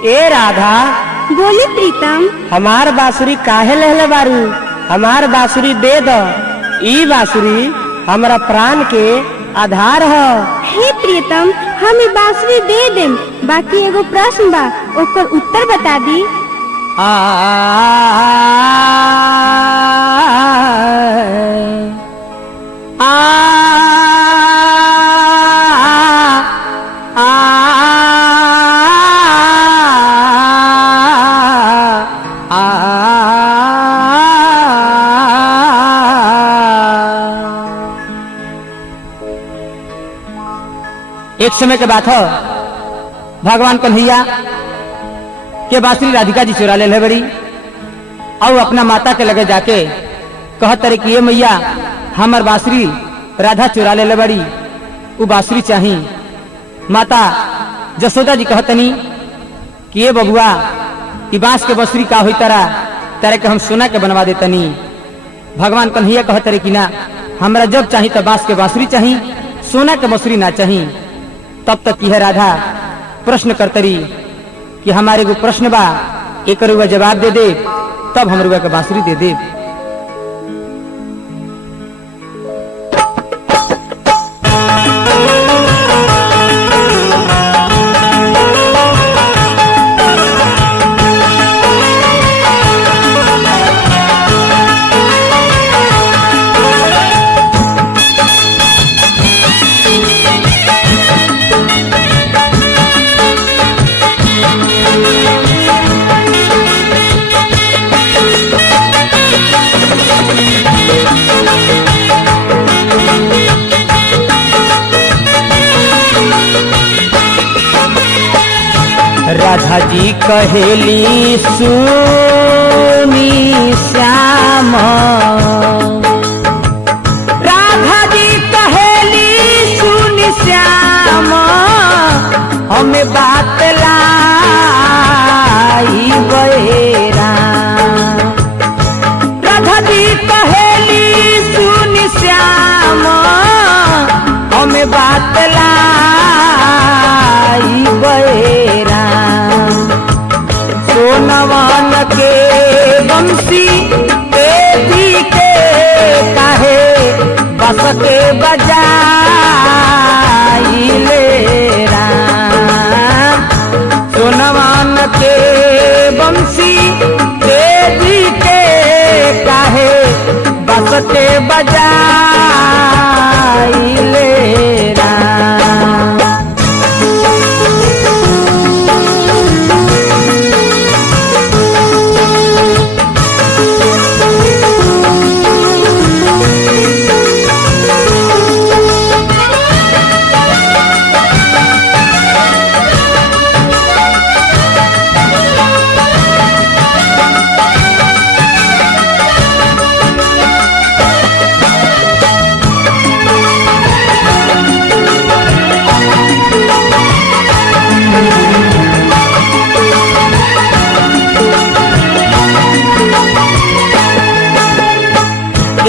ए राधा, बोली प्रीतम। हमार बांसुरी काहे लेले बारू? हमार बांसुरी दे दो। ई बांसुरी हमरा प्राण के आधार है। हे प्रीतम, हम ई बांसुरी दे देम, बाकी एगो प्रश्न बा, ओकर उत्तर बता दी। आ एक समय के बात हो, भगवान कन्हैया के बांसुरी राधिका जी चुरा ले बड़ी और अपना माता के लगे जाके कहत रे कि ये मैया हमर बांसुरी राधा चुरा ले बड़ी, वो बांसुरी चाही। माता जसोदा जी कहतनी कि ये बबुआ कि बांस के बांसुरी का होई तारा के हम सोना के बनवा देतनी। भगवान कन्हैया कहत रे कि ना, हमरा जब चाही तब बांस के बांसुरी चाही, सोना के बांसुरी ना चाही। तब तक यह राधा प्रश्न करतरी कि हमारे को प्रश्न बा, एक रुआ जवाब दे दे तब हम रुआ के बांसुरी दे दे। राधा जी कहेली सुनी श्याम, राधा जी कहेली सुनी श्याम, हमें बात लाई बेरा। राधा जी कहेली सुनी श्याम, हमें बात लाई बेरा। सोनवन के बंसी बेटी के काहे बस के बजाई ले राम। सोनवन के बंसी बेटी के काहे बस के बजाई ले राम।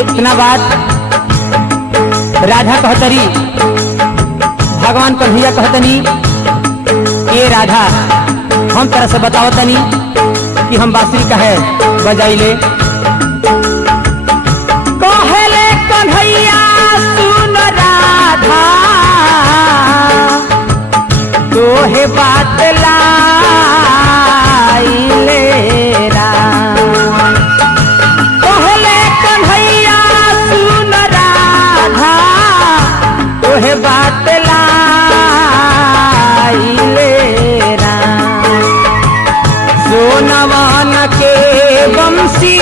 इतना बात राधा कहतरी, भगवान कन्हैया कहतनी ये राधा हम तरह से बतावतनी कि हम बांसुरी काहे बजाइले। कहले कन्हैया सुन राधा, तोहे बात लाइले राम। तोहे बात लाइले राम। सोनवन के बंसी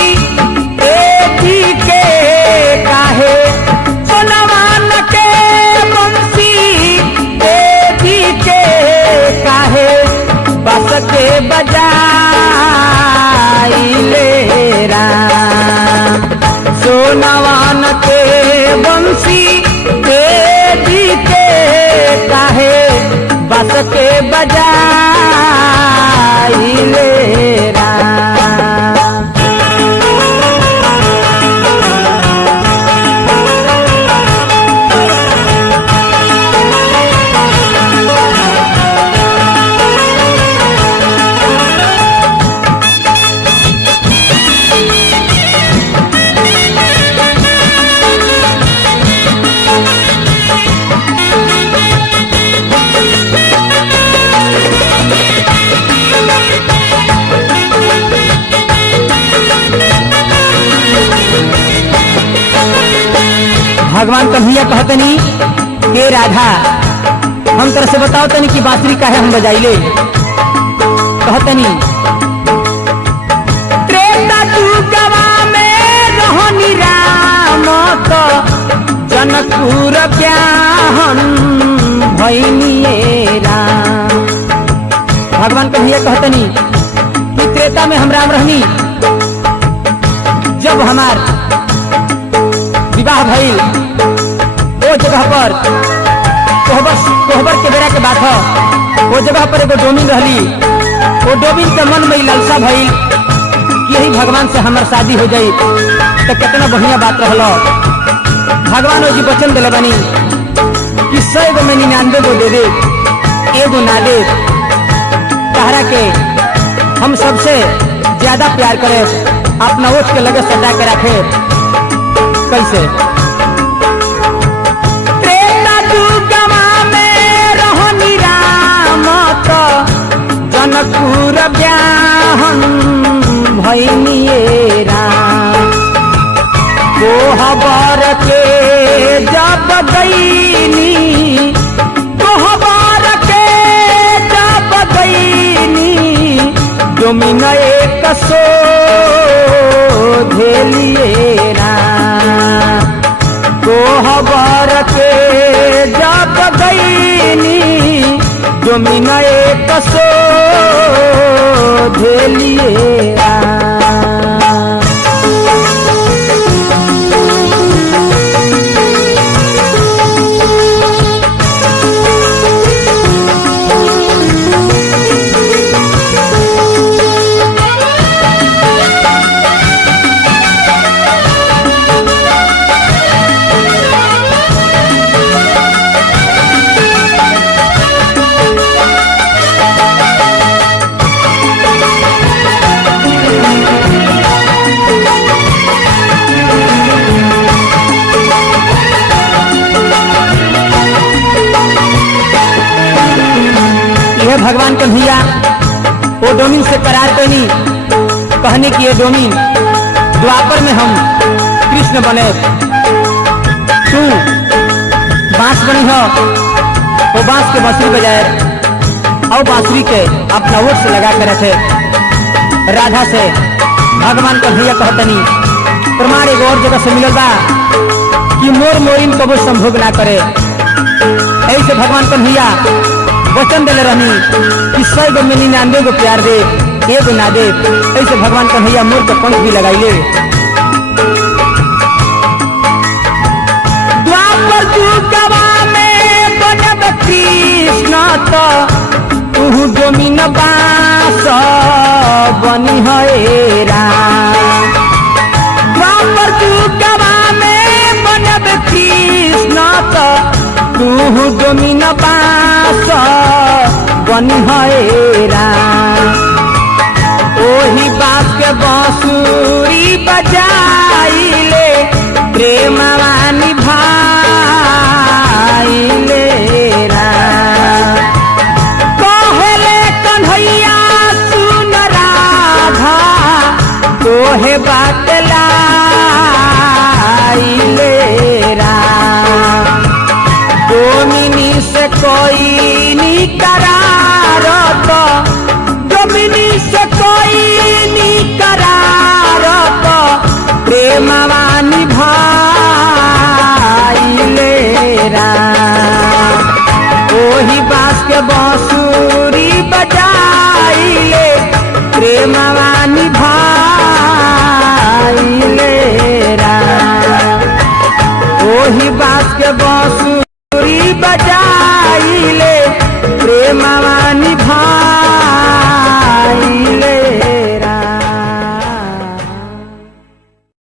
बेटी के काहे, सोनवन के बंसी बेटी के काहे बस के बजाइले राम। सोनवन के बंसी बेटी के काहे बस के बजाइले राम। भगवान कन्हैया कहतनी के राधा हम तरह से बताओ तनी कि बांसुरी काहे हम बजाइले। कहतनी त्रेता जुगवा में रहनी राम तो जनकपुर ब्याहन भइनिए राम। भगवान कन्हैया कहतनी कि त्रेता में हम राम रहनी, जब हमार विवाह भइल वो जगह पर कोहबर के बेरा के बात है, वो जगह पर एगो डोमिन रहली। वो डोमिन के मन में लालसा भइल कि यही भगवान से हमार शादी हो जाई तो कितना बढ़िया बात रहलो। भगवान जी वचन दिले बनी कि 100 गो में 99 गो दे दे, एगो ना दे। तहरा के हम सबसे ज्यादा प्यार करे, अपना ओठ के लगे सजा के रखे। कैसे त्रेता जुगवा में रहनी राम तो जनकपुर ब्याहन भइनिए राम। कोहबर के जब गईनी, कोहबर के जब गईनी, डोमिन एक सो धेलिए राम। कोहबर के जब गईनी, डोमिन एक सो धेलिए राम। भगवान कन्हैया वो डोमिन से करार करनी, कहने की ये डोमिन द्वापर में हम कृष्ण बने, तू बांस बनी हो, वो बांस के बांसुरी बजाए और बांसुरी के अपना ओठ से लगा के रखे। राधा से भगवान कन्हैया कहतनी प्रमाण एगो और जगह से मिलल बा कि मोर मोरिन कबो संभोग ना करे। ऐसे भगवान कन्हैया वचन दिले रहनी कि 100 गो में 99 गो प्यार दे, एगो ना दे। ऐसे भगवान कन्हैया मोर के पंख भी लगाइले। द्वापर जुगवा में बनब कृष्ण तो तू डोमिन बांस बनी है राम। द्वापर जुगवा में बनब कृष्ण तो तू डोमिन बांस बनी है राम। ओही बात के बांसुरी बजाइले, प्रेमवा निभाइले राम। कहले कन्हैया सुन राधा, तोहे बात लाइले राम। डोमिनी से कोई नी करार तो, डोमिनी से कोई नी करार तो, प्रेमवा निभाइले राम। ओही बांस के बांसुरी बजाइले, प्रेमवा निभाइले राम। ओही बांस के बांसुरी बजा